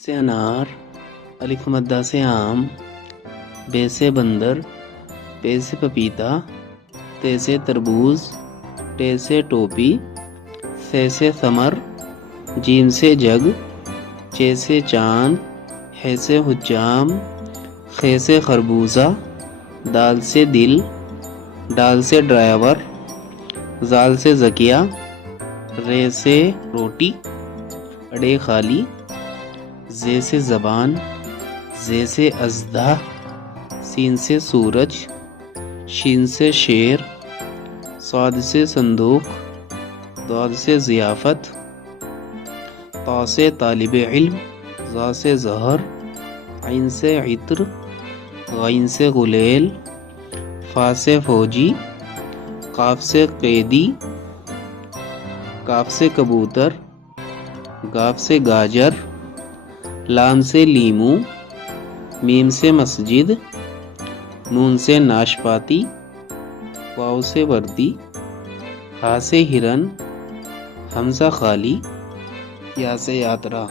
سے انار، الف مدہ سے آم، بے سے بندر، پے سے پپیتا، تے سے تربوز، ٹے سے ٹوپی، سے ثمر، جیم سے جگ، چے سے چاند، ہے سے حجام، خے سے خربوزہ، دال سے دل، ڈال سے ڈرائیور، زال سے زکیہ، رے سے روٹی، اڑے خالی، زے سے زبان، زے سے اژدھا، سین سے سورج، شین سے شیر، صاد سے صندوق، ضاد سے ضیافت، طا سے طالب علم، ظا سے ظہر، عین سے عطر، غین سے غلیل، فا سے فوجی، قاف سے قیدی، کاف سے کبوتر، گاف سے گاجر، لام سے لیمو، میم سے مسجد، نون سے ناشپاتی، واو سے وردی، ہا سے ہرن، حمزہ خالی، یا سے یاترا۔